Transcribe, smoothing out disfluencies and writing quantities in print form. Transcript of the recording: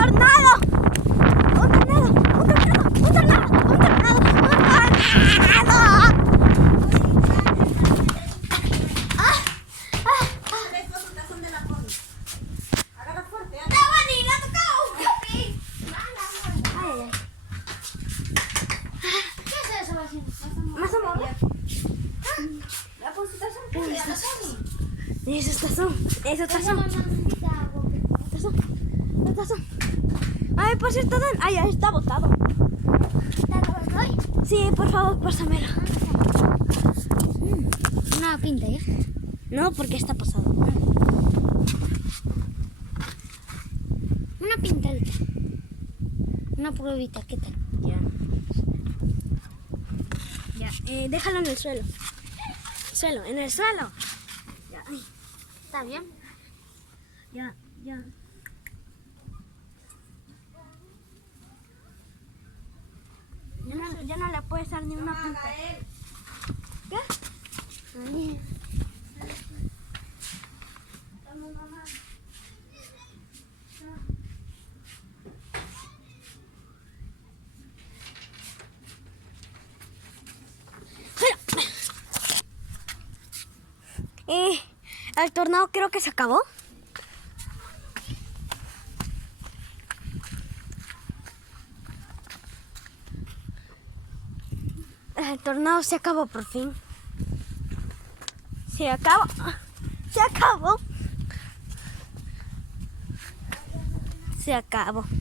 tornado! ¡Un tornado! ¡Un tornado! ¡Un tornado! ¡Un tornado! ¡Un tornado! Más amor. Eso está son. Ay, por cierto, Dan. Ay, ya está botado. Sí, por favor, pásamelo. Una pinta, ¿eh? No, porque está pasado. Una pintadita. Una pruebita, ¿qué tal? Ya. Ya, déjalo en el suelo. Suelo, en el suelo. Ya, ay, ¿Está bien? ya. Ya no le puedes dar ni una punta. ¿Qué? Ahí. El tornado creo que se acabó. El tornado se acabó por fin. Se acabó. Se acabó. Se acabó.